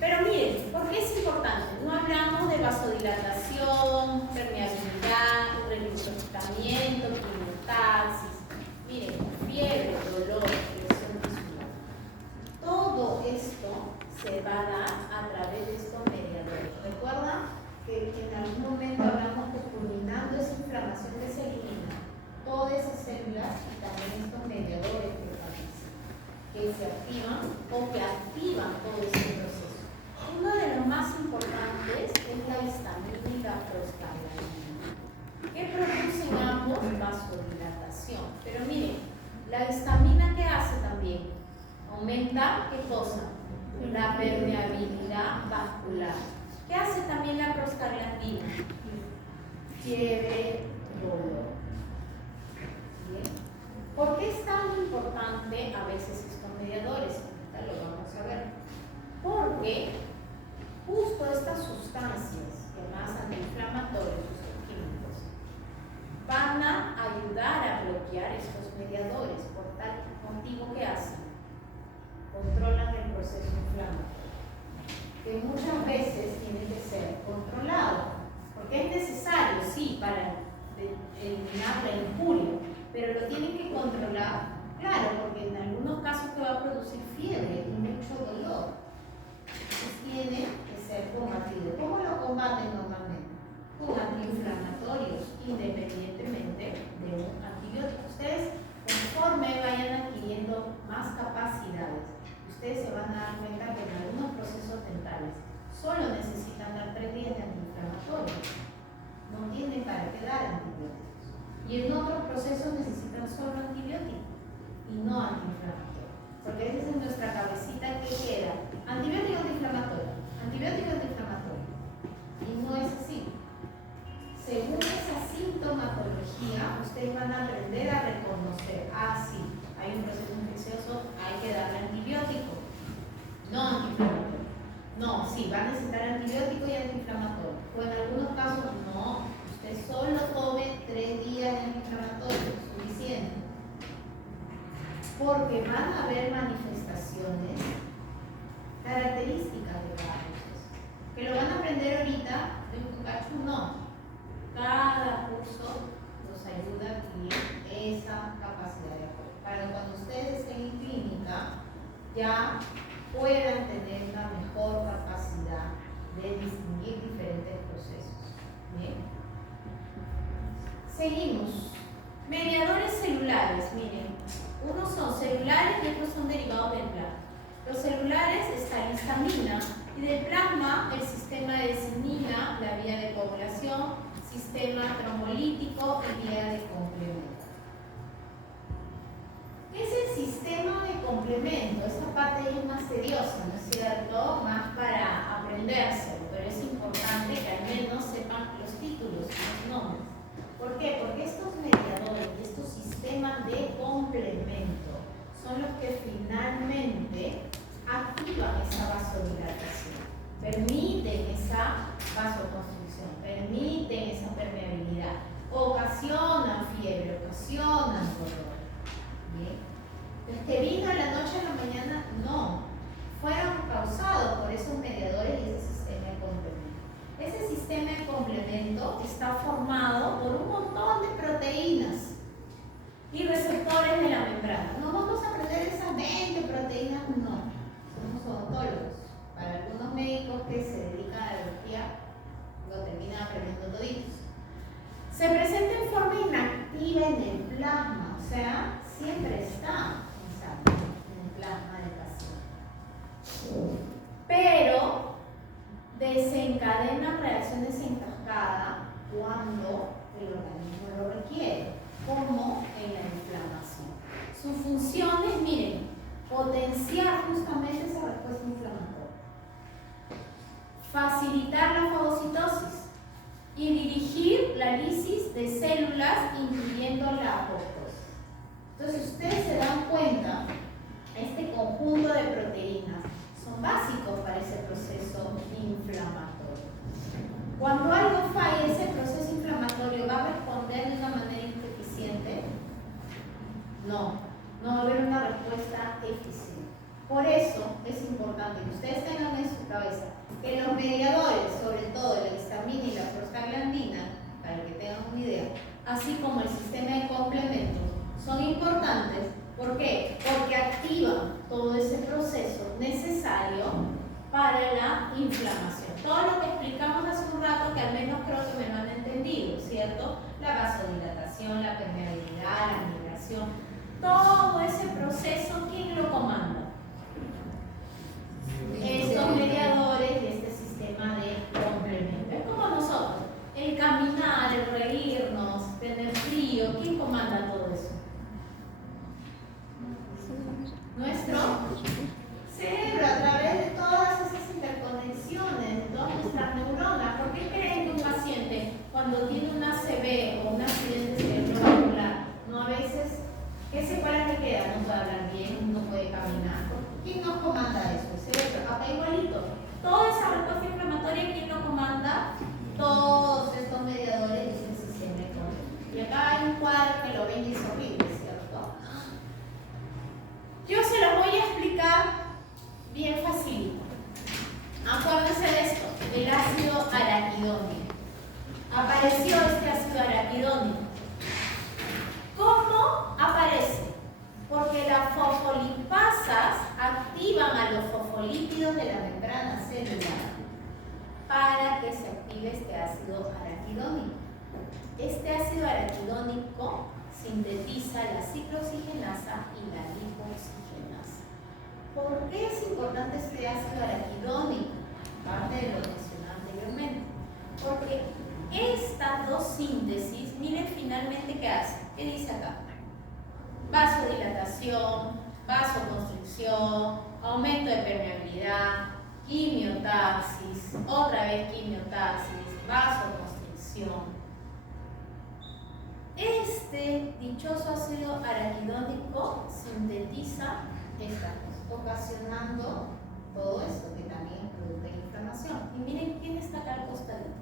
Pero miren, ¿por qué es importante? No hablamos de vasodilatación, permeabilidad, reclutamiento, quimiotaxis. Miren, fiebre, dolor, presión tisular. Todo esto se va a dar a través de estos mediadores. Recuerda que en algún momento hablamos que culminando esa inflamación que se elimina todas esas células y también estos mediadores que se activan o que activan todo ese proceso. Uno de los más importantes es la histamina y la prostaglandina, que producen ambos vasodilatación. Pero miren, la histamina, ¿qué hace también? Aumenta, ¿qué cosa? La permeabilidad vascular. ¿Qué hace también la prostaglandina? Fiebre, dolor. ¿Bien? ¿Por qué es tan importante a veces estos mediadores? Ahorita lo vamos a ver. Porque justo estas sustancias, llamadas antiinflamatorios, estos químicos, van a ayudar a bloquear estos mediadores. Por tal motivo, ¿qué hacen? Controlan el proceso inflamatorio, que muchas veces tiene que ser controlado, porque es necesario, sí, para eliminar la injuria, pero lo tienen que controlar, claro, porque en algunos casos te va a producir fiebre y mucho dolor. Entonces tiene que ser combatido. ¿Cómo lo combaten normalmente? Con antiinflamatorios, independientemente de un antibiótico. Ustedes, conforme vayan adquiriendo más capacidades, ustedes se van a dar cuenta que en algunos procesos dentales solo necesitan dar 3 días de antiinflamatorios. No tienen para qué dar antibióticos. Y en otros procesos necesitan solo antibióticos y no antiinflamatorio. Porque a veces en nuestra cabecita, ¿qué queda? Antibiótico antiinflamatorio, antibiótico antiinflamatorio. Y no es así. Según esa sintomatología, ustedes van a aprender a reconocer, sí, hay un proceso infeccioso, hay que dar porque van a haber manifestaciones características de cada proceso. Que lo van a aprender ahorita, de un cacho no. Cada curso nos ayuda a adquirir esa capacidad de apoyo. Para que cuando ustedes estén en clínica, ya puedan tener una mejor capacidad de distinguir diferentes procesos. ¿Bien? Seguimos. Mediadores celulares, miren. Unos son celulares y otros son derivados del plasma. Los celulares está la histamina y del plasma el sistema de desinina, la vía de coagulación, sistema trombolítico y vía de complemento. ¿Qué es el sistema de complemento? Esta parte es más tediosa, ¿no es cierto? Más para aprendérselo, pero es importante que al menos sepan los títulos, los nombres. ¿Por qué? Porque estos mediadores, estos sistemas de complemento son los que finalmente activan esa vasodilatación, permiten esa vasoconstricción, permiten esa permeabilidad, ocasionan fiebre, ocasionan dolor. ¿Bien? Los que vino de la noche a la mañana, no, fueron causados por esos mediadores y ese sistema de complemento. Ese sistema de complemento está formado por un montón de proteínas y receptores de la membrana. No vamos a aprender esas 20 proteínas, no. Somos odontólogos. Para algunos médicos que se dedican a la biología, lo terminan aprendiendo toditos. Se presenta en forma inactiva en el plasma, o sea, siempre está en el plasma del paciente. Pero desencadena reacciones en cascada cuando el organismo lo requiere, como en la inflamación. Sus funciones, miren, potenciar justamente esa respuesta inflamatoria, facilitar la fagocitosis y dirigir la lisis de células, incluyendo la apoptosis. Entonces, ustedes se dan cuenta, este conjunto de proteínas son básicos para ese proceso inflamatorio. Cuando algo falla, ese proceso inflamatorio va a responder de una manera eficiente. No va a haber una respuesta eficiente. Por eso es importante que ustedes tengan en su cabeza que los mediadores, sobre todo la histamina y la prostaglandina, para que tengan una idea, así como el sistema de complemento, son importantes. ¿Por qué? Porque activan todo ese proceso necesario para la inflamación. Todo lo que explicamos hace un rato, que al menos creo que me lo han entendido, ¿cierto? La vasodilatación, la permeabilidad, la migración, todo ese proceso, ¿quién lo comanda? Estos mediadores y este sistema de complemento. Es como nosotros, el caminar, el reírnos, tener frío, ¿quién comanda todo eso? Nuestro cerebro, a través de todas esas interconexiones, de todas nuestras neuronas. ¿Por qué creen que un paciente, cuando tiene un ACV o un accidente cerebrovascular, no a veces, qué secuelas le quedan? No puede hablar bien, no puede caminar. ¿Quién nos comanda eso? El cerebro. Acá igualito. Toda esa respuesta inflamatoria, ¿quién nos comanda? Todos estos mediadores y ese sistema de complemento. Y acá hay un cuadro que lo ven y es horrible, ¿cierto? Yo se lo voy a explicar bien facilito. Acuérdense de esto, el ácido araquidónico. Apareció este ácido araquidónico. ¿Cómo aparece? Porque las fosfolipasas activan a los fosfolípidos de la membrana celular para que se active este ácido araquidónico. Este ácido araquidónico sintetiza la ciclooxigenasa y la lipoxigenasa. ¿Por qué es importante este ácido araquidónico? Parte de lo mencionado anteriormente. Porque estas dos síntesis, miren finalmente qué hacen. ¿Qué dice acá? Vasodilatación, vasoconstricción, aumento de permeabilidad, quimiotaxis, otra vez quimiotaxis, vasoconstricción. Este dichoso ácido araquidónico sintetiza estas cosas, ocasionando todo esto que también es producto de inflamación. Y miren quién está acá al costadito.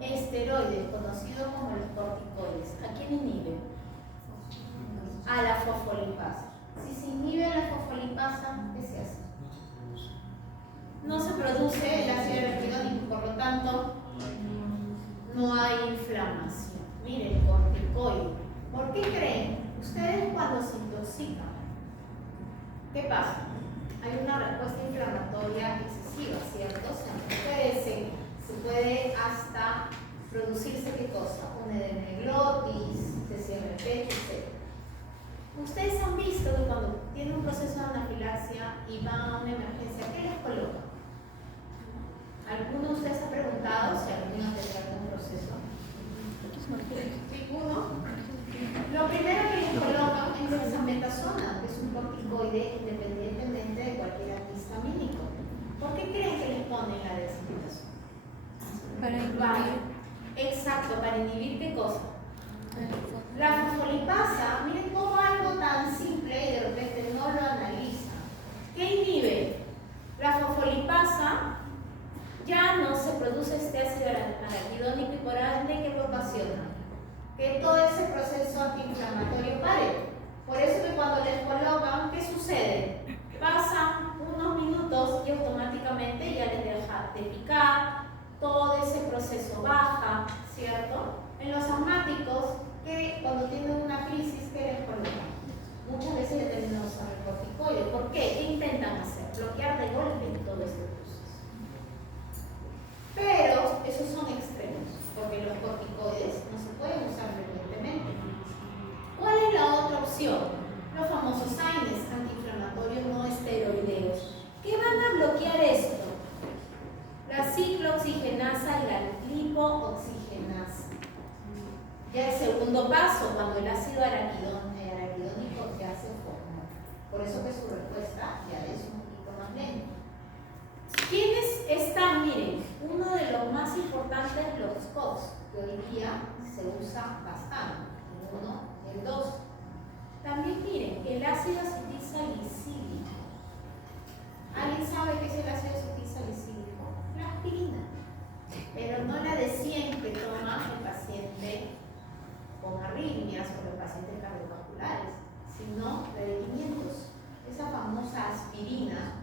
Esteroides, conocidos como los corticoides. ¿A quién inhiben? A la fosfolipasa. Si se inhibe la fosfolipasa, ¿qué se hace? No se produce el ácido araquidónico, por lo tanto, no hay inflamación. Miren, corticoide. ¿Por qué creen? Ustedes cuando se intoxican, ¿qué pasa? Hay una respuesta inflamatoria excesiva, ¿cierto? Se puede hasta producirse, ¿qué cosa? Un edema de glotis, se cierra el pecho, etc. Ustedes han visto que cuando tienen un proceso de anafilaxia y van a una emergencia, ¿qué les colocan? ¿Alguno de ustedes ha preguntado si alguno tendrá algún proceso? ¿Ninguno? Lo primero que les colocan es dexametasona, que es un corticoide independientemente de cualquier antihistamínico. ¿Por qué creen que les ponen la dexametasona? Para inhibir. Exacto, para inhibir ¿qué cosa? La fosfolipasa, miren cómo algo tan simple y de repente no lo analizan. ¿Qué inhibe? La fosfolipasa ya no se produce este ácido araquidónico y por ende, ¿qué ocasiona? Que todo ese proceso antiinflamatorio pare. Por eso que cuando les colocan, ¿qué sucede? Pasan unos minutos y automáticamente ya les deja de picar, todo ese proceso baja, ¿cierto? En los asmáticos, que cuando tienen una crisis, ¿qué les colocan? Muchas veces ya tienen los corticoides. ¿Por qué? ¿Qué intentan hacer? Bloquear de golpe todo este proceso. Pero esos son extremos, porque los corticoides no se pueden usar frecuentemente. ¿Cuál es la otra opción? Los famosos AINES, antiinflamatorios no esteroideos. ¿Qué van a bloquear esto? La ciclooxigenasa y la lipooxigenasa. Ya el segundo paso, cuando el ácido araquidónico ya se formó. Por eso que su respuesta ya es un poquito más lenta. ¿Quiénes están? Miren, uno de los más importantes, los COX, que hoy día se usa bastante, el 1 y el 2. También miren, el ácido acetilsalicílico. ¿Alguien sabe qué es el ácido acetilsalicílico? La aspirina, pero no la de 100 que toma el paciente con arritmias o los pacientes cardiovasculares, sino la de 500. Esa famosa aspirina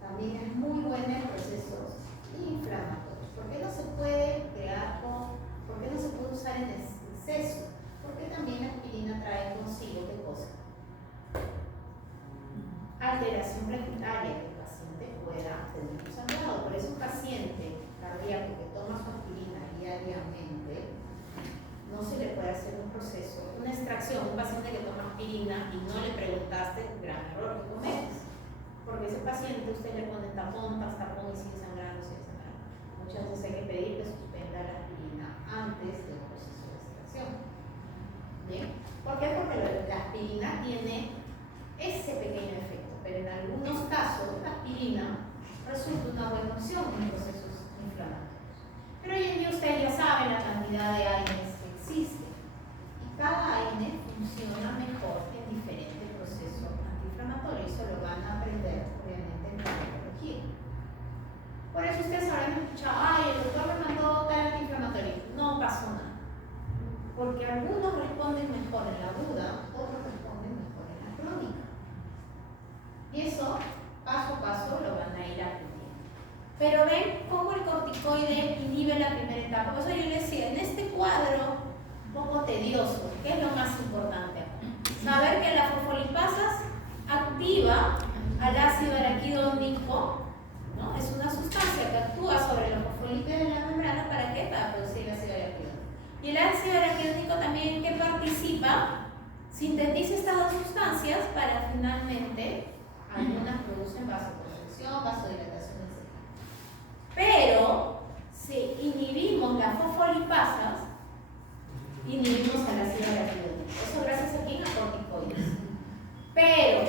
también es muy buena en procesos inflamatorios. ¿Por qué no se puede por qué no se puede usar en exceso? Porque también la aspirina trae consigo ¿qué cosa? Alteración planetaria, que el paciente pueda tener un sangrado. Por eso un paciente cardíaco que toma su aspirina diariamente, no se le puede hacer un proceso, una extracción. Un paciente que toma aspirina y no le preguntaste, gran error que cometes. Porque ese paciente usted le pone tapón tras tapón y sigue sangrando, sigue sangrando. Muchas veces hay que pedir que suspenda la aspirina antes del proceso de extracción. ¿Bien? ¿Por qué? Porque la aspirina tiene ese pequeño efecto, pero en algunos casos la aspirina resulta una buena opción en procesos inflamatorios. Pero hoy en día ustedes ya saben la cantidad de AINES que existe y cada AINE funciona mejor en diferentes procesos antiinflamatorios. Eso lo van a aprender obviamente en farmacología. Por eso ustedes habrán escuchado, ay, el doctor me mandó tal antiinflamatorio. No pasó nada. Porque algunos responden mejor en la aguda, otros responden mejor en la crónica. Y eso, paso a paso, lo van a ir aprendiendo. Pero ven cómo el corticoide inhibe la primera etapa. Por eso yo les decía, en este cuadro, un poco tedioso, ¿qué es lo más importante acá? Saber que la fosfolipasas activa al ácido araquidónico, ¿no? Es una sustancia que actúa sobre los fosfolípidos de la membrana. ¿Para qué? Para producir el ácido araquidónico. Y el ácido araquidónico también que participa, sintetiza estas dos sustancias para finalmente, algunas producen vasoconstricción, vasodilatación, etc. Pero si inhibimos las fosfolipasas, inhibimos al ácido araquidónico. Eso gracias a quién, a corticoides. Pero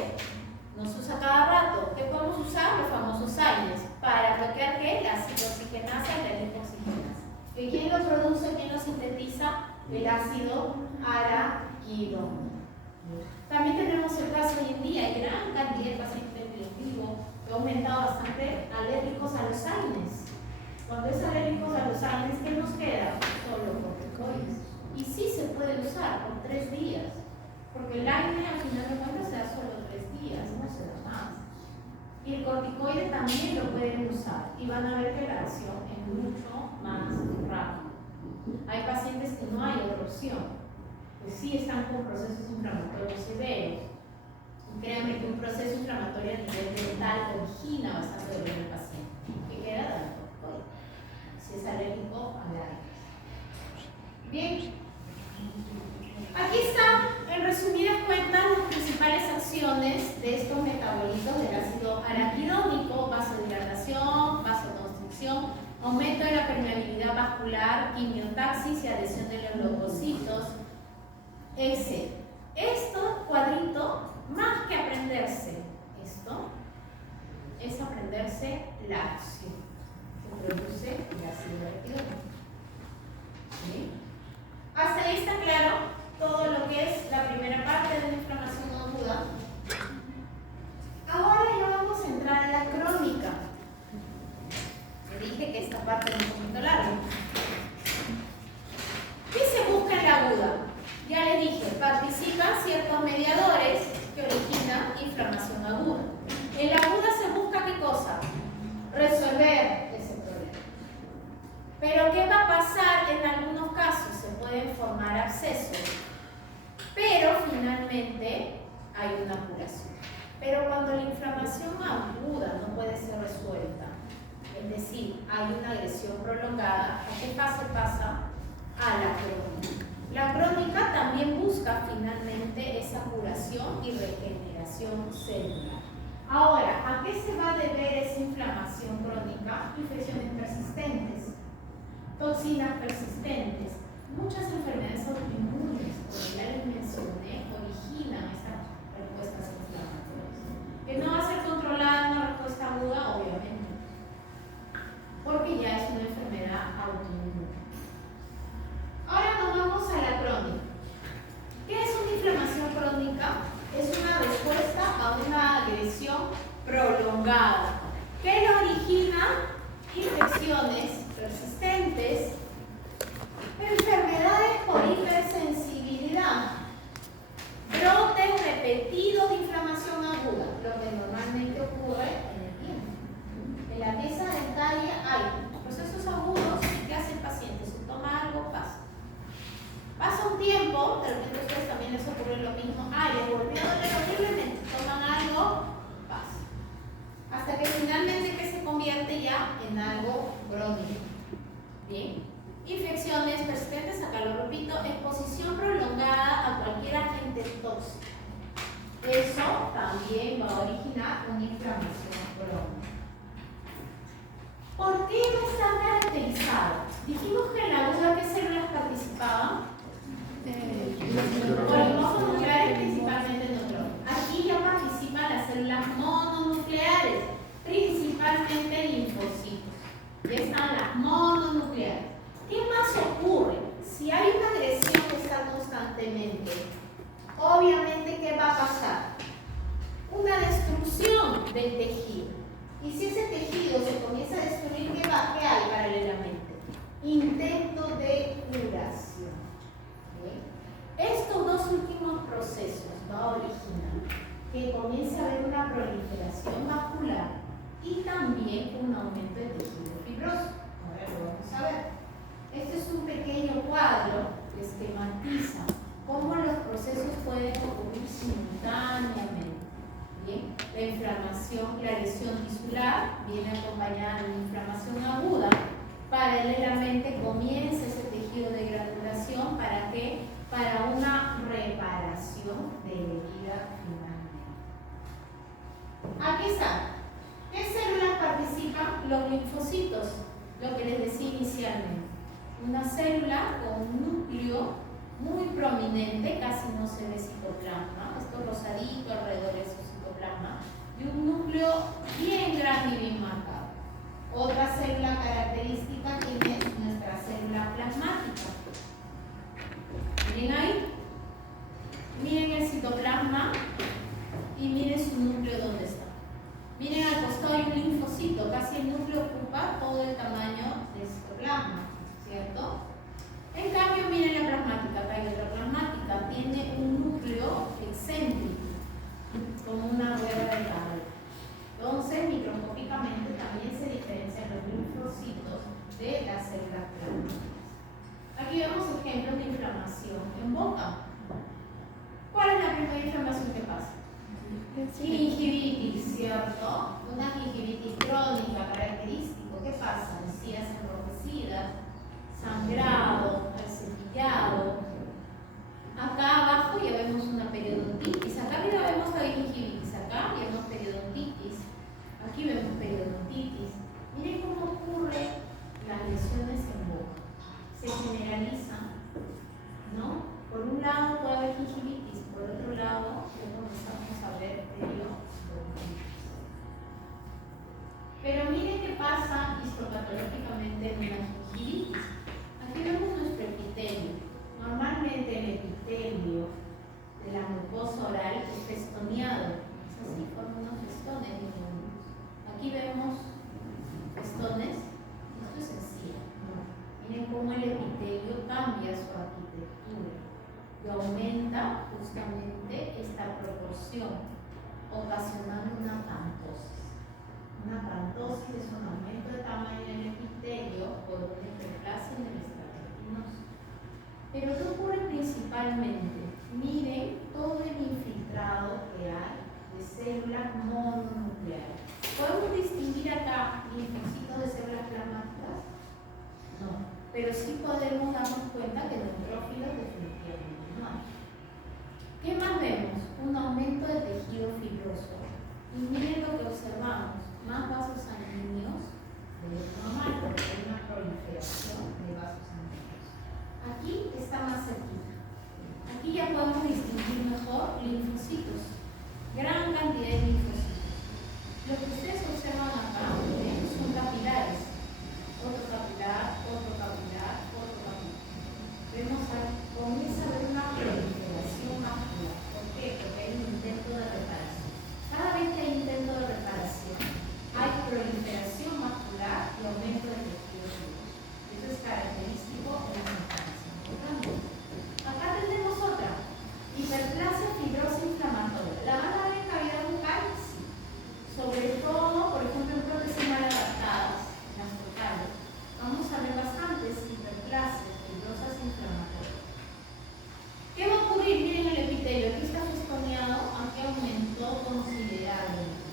no se usa cada rato. ¿Qué podemos usar? Los famosos AINES para bloquear ¿qué? La ciclooxigenasa y la lipooxigenasa. ¿Y quién lo produce? ¿Quién lo sintetiza? El ácido araquidónico. También tenemos el caso hoy en día, hay gran cantidad de pacientes epilepticos que ha aumentado bastante alérgicos a los AINES. Cuando es alérgicos a los AINES, ¿qué nos queda? Solo corticoides. Y sí se puede usar por 3 días, porque el AINE al final de cuentas se da solo 3 días. Y el corticoide también lo pueden usar y van a ver que la acción es mucho más rápida. Hay pacientes que no hay otra opción, que sí están con procesos inflamatorios severos. Y créanme que un proceso inflamatorio a nivel dental origina bastante dolor en el paciente, que queda dando corticoide. Si es alérgico, alérgico. Bien, aquí están en resumidas cuentas las principales acciones de estos metabolitos del ácido araquidónico: vasodilatación, vasoconstricción, aumento de la permeabilidad vascular, quimiotaxis y adhesión de los leucocitos, etc. Esto, cuadrito, más que aprenderse esto, es aprenderse la acción que produce el ácido araquidónico. ¿Sí? Hasta ahí está claro todo lo que es la primera parte de una inflamación aguda. Ahora ya vamos a entrar a la crónica. Le dije que esta parte es un poquito larga. ¿Qué se busca en la aguda? Ya les dije, participan ciertos mediadores que originan inflamación aguda. En la aguda se busca ¿qué cosa? Resolver ese problema. Pero ¿qué va a pasar en algunos casos? Se pueden formar abscesos, pero finalmente hay una curación. Pero cuando la inflamación aguda no puede ser resuelta, es decir, hay una agresión prolongada, ¿a qué fase pasa? A la crónica. La crónica también busca finalmente esa curación y regeneración celular. Ahora, ¿a qué se va a deber esa inflamación crónica? Infecciones persistentes, toxinas persistentes, muchas enfermedades autoinmunes, como ya les mencioné, originan esas respuestas inflamatorias. Que no va a ser controlada una respuesta aguda, obviamente, porque ya es una enfermedad autoinmune. Ahora nos vamos a la crónica. ¿Qué es una inflamación crónica? Es una respuesta a una agresión prolongada. ¿Qué lo origina? Infecciones persistentes, enfermedades por hipersensibilidad, brotes repetidos de inflamación aguda, lo que normalmente ocurre en el tiempo. En la pieza dentaria hay procesos agudos. ¿Qué hace el paciente? Se toma algo, pasa. Pasa un tiempo, de repente a ustedes también les ocurre lo mismo. Les volvió a doler horriblemente, toman algo, pasa. Hasta que finalmente que se convierte ya en algo crónico. Bien. Infecciones persistentes, acá lo repito, exposición prolongada a cualquier agente tóxico. Eso también va a originar una inflamación crónica. ¿Por qué no está caracterizado? Dijimos que en la aguda, ¿qué células participaban? Polimorfos nucleares, principalmente neutrófilos. Aquí ya participan las células mononucleares, principalmente linfocitos. Ya están las mononucleares. ¿Qué más ocurre? Si hay una agresión que está constantemente, obviamente, ¿qué va a pasar? Una destrucción del tejido. Y si ese tejido se comienza a destruir, ¿qué hay paralelamente? Intento de curación. Estos dos últimos procesos va a originar que comience a haber una proliferación vascular y también un aumento de tejido fibroso. Ahora lo vamos a ver. Este es un pequeño cuadro que esquematiza cómo los procesos pueden ocurrir simultáneamente. Bien, la inflamación, la lesión tisular viene acompañada de una inflamación aguda. Paralelamente comienza ese tejido de granulación para que para una reparación de herida finalmente. Aquí está. ¿Qué células participan? Los linfocitos, lo que les decía inicialmente. Una célula con un núcleo muy prominente, casi no se ve citoplasma, esto rosadito alrededor de su citoplasma, y un núcleo bien grande y bien marcado. Otra célula característica tiene nuestra célula plasmática. Miren ahí, miren el citoplasma y miren su núcleo donde está. Miren al costado hay un linfocito, casi el núcleo ocupa todo el tamaño del citoplasma, ¿cierto? En cambio, miren la plasmática, acá hay otra plasmática, tiene un núcleo excéntrico, como una rueda de caballo. Entonces, Gingivitis, ¿cierto? Una gingivitis crónica, característico. ¿Qué pasa? Encías enrojecidas, sangrado, al cepillado. Acá abajo ya vemos una periodontitis. Acá arriba vemos la gingivitis. Acá ya vemos periodontitis. Aquí vemos periodontitis. Miren cómo ocurre las lesiones en boca. Se generalizan, ¿no? Por un lado puede haber gingivitis, por otro lado ya comenzamos a ver periodontitis. Pero miren qué pasa histopatológicamente en una gingivitis. Aquí vemos nuestro epitelio. Normalmente el epitelio de la mucosa oral es festoneado. Es así, forma unos festones. Aquí vemos festones. Esto es encía. Miren cómo el epitelio cambia su arquitectura y aumenta justamente esta proporción, ocasionando una cantosis. Una cantosis es un aumento de tamaño del epitelio por una hiperplasia en el estrato retinoso. Pero ¿qué ocurre principalmente? Miren todo el infiltrado que hay de células mononucleares. ¿Podemos distinguir acá linfocitos de células plasmáticas? No, pero sí podemos darnos cuenta que neutrófilos definitivamente no hay. ¿Qué más vemos? Un aumento de tejido fibroso. Y miren lo que observamos, más vasos sanguíneos de lo normal, porque hay una proliferación de vasos sanguíneos. Aquí está más cerquita. Aquí ya podemos distinguir mejor linfocitos. Gran cantidad de linfocitos. Lo que ustedes observan acá son capilares. Otro capilar, otro capilar, otro capilar. Comienza a haber una proliferación macular. ¿Por qué? Porque hay un intento de reparación. Cada vez que hay intento de reparación, hay proliferación macular y aumento de tejido fibroso. Eso es característico de la inflamación. Acá tenemos otra, hiperplasia fibrosa inflamatoria. ¿La van a ver en cavidad bucal? Sí. Sobre todo, por ejemplo, en prótesis mal adaptadas, en las focales, vamos a ver bastantes hiperplasias fibrosas inflamatorias. ¿Qué va a ocurrir? Miren el epitelio, aquí está festoneado, aquí aumentó considerablemente.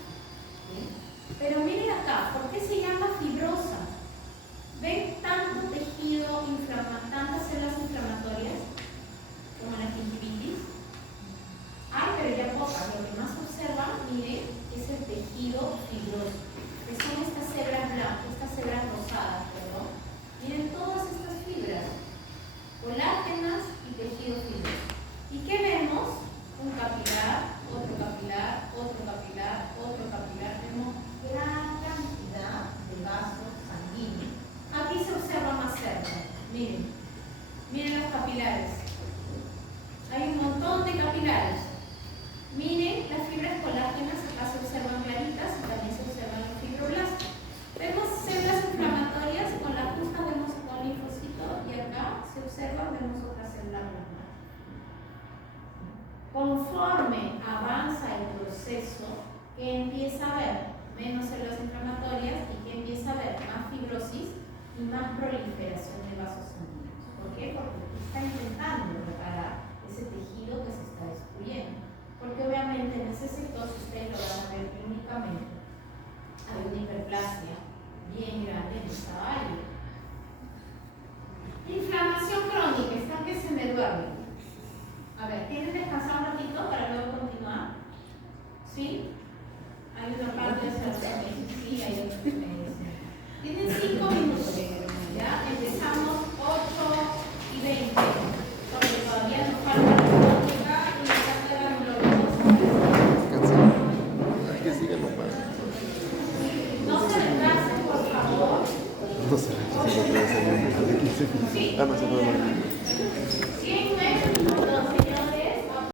¿Sí? Pero miren acá, ¿por qué se llama fibrosa? ¿Ven tanto tejido inflamatorio, tantas células inflamatorias como la gingivitis? Hay, pero ya pocas. Lo que más observan, miren, es el tejido fibroso, que son estas células blancas, estas células rosadas, perdón. Miren todas estas fibras, colágenas y tejido fibroso. ¿Y qué vemos? Un capilar,